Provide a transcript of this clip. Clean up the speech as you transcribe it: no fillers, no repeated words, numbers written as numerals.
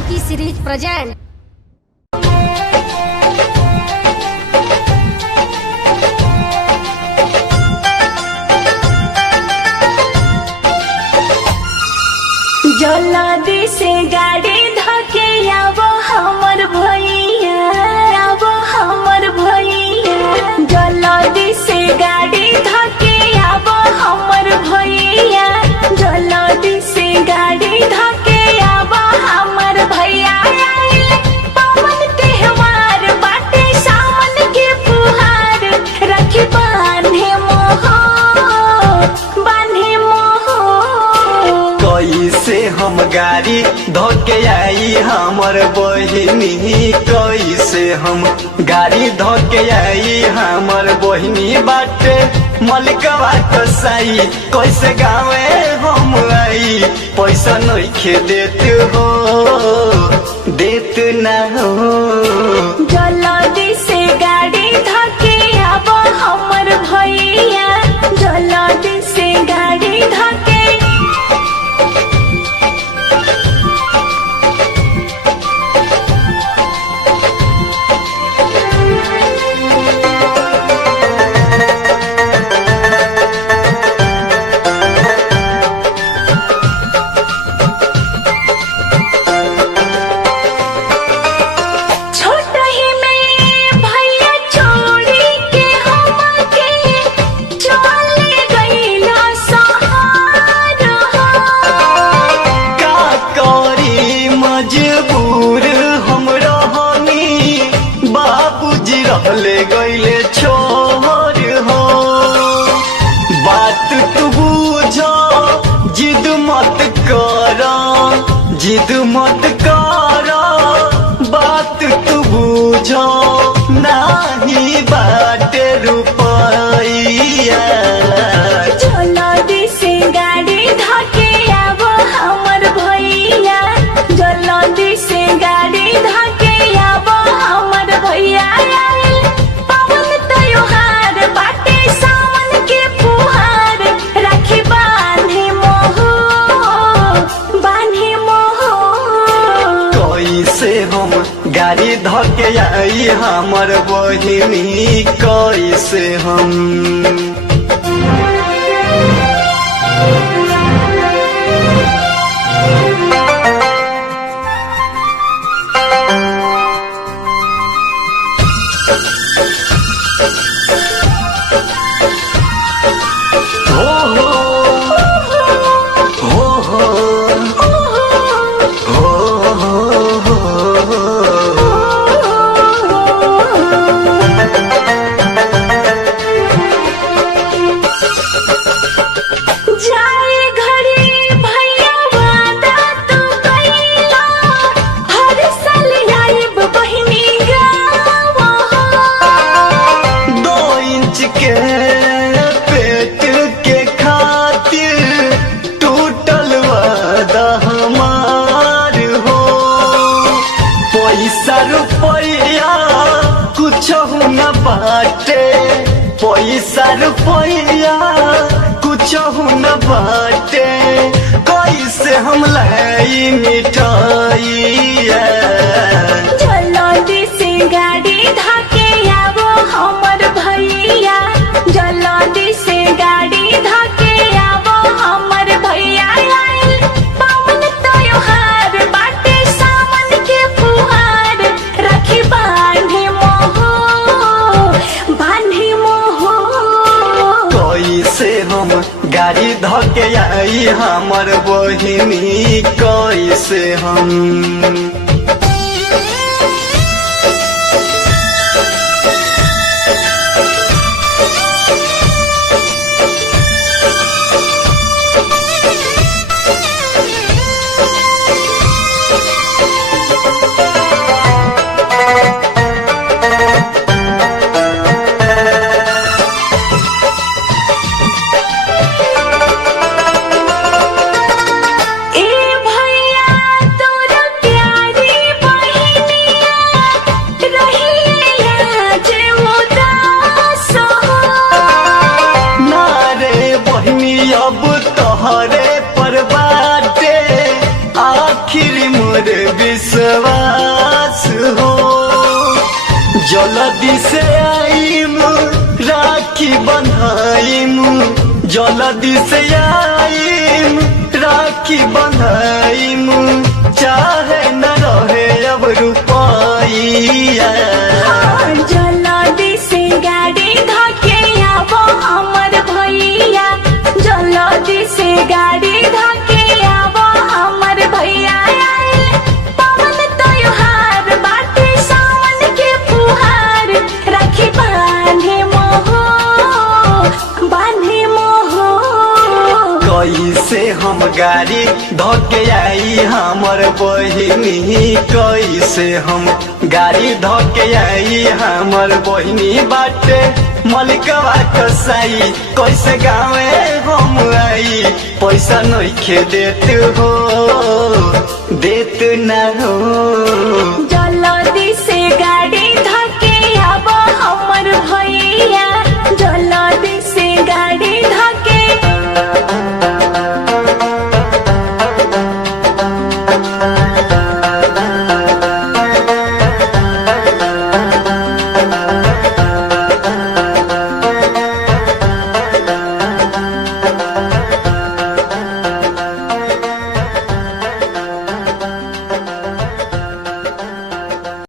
Janaki series present. जल्दी से गाड़ी धके आवो हमर भैया, आवो हमर भैया। जल्दी से गाड़ी धके आवो हमर भैया, जल्दी से गाड़ी धके आवो हमर भैया। पवन त्योहार बाटे सावन के फुहार, रखी बांधे मोह, बांधे मोह। कैसे हम गाड़ी धोके आई हमर बहिनी, कैसे हम गाड़ी धोके आई हमर बहिनी बाटे मलिकवा कसाई। कैसे गावे हम आई, पैसा नइखे देत हो, देत ना हो। जल्दी से गाड़ी धके आवो हमर भैया, जल्दी से गाड़ी धके। ले गईले छोर हो, बात तू बुझो, जिद मत करो, जिद मत करो, बात तू बुझो, नाही बाटे रुपैया। जल्दी से गाड़ी धके आवो हमर भैया, जल्दी से गाड़ी धके आवो हमर भैया। गाड़ी धके आई हमर बहिनी, कैसे हम रुपया कुछ न बाटे, पैसा रुपया कुछ न बाटे। कैसे हम लाई मिठाइया। जल्दी से गाड़ी धके आवो हमर भैया, जल्दी से गाड़ी धके आवो हमर भैया। पवन त्योहार बाटे सावन के फुहार, रखी बांधे मोह, बांधे मोह। कैसे हम गाड़ी धके आई हमर बहिनी, कैसे हम ए भैया तोरा प्यार जल्दी से आईम राखी बंधाईम जल्दी से आईम राखी बंधाईम चाहे न रहे अब रुपया जल्दी से गाड़ी धके आवो हमर भैया जल्दी से गाड़ी धके आवो हमर भैया आइल पवन त्योहार बाटे सावन के फुहार राखी बांधे मोहो कैसे हम गाड़ी धके आई हमर बहिनी कैसे हम गाड़ी धके आई हमर बहिनी बाटे मलिकवा कसाई कैसे गावे हम आई पैसा नइखे देत हो देत ना हो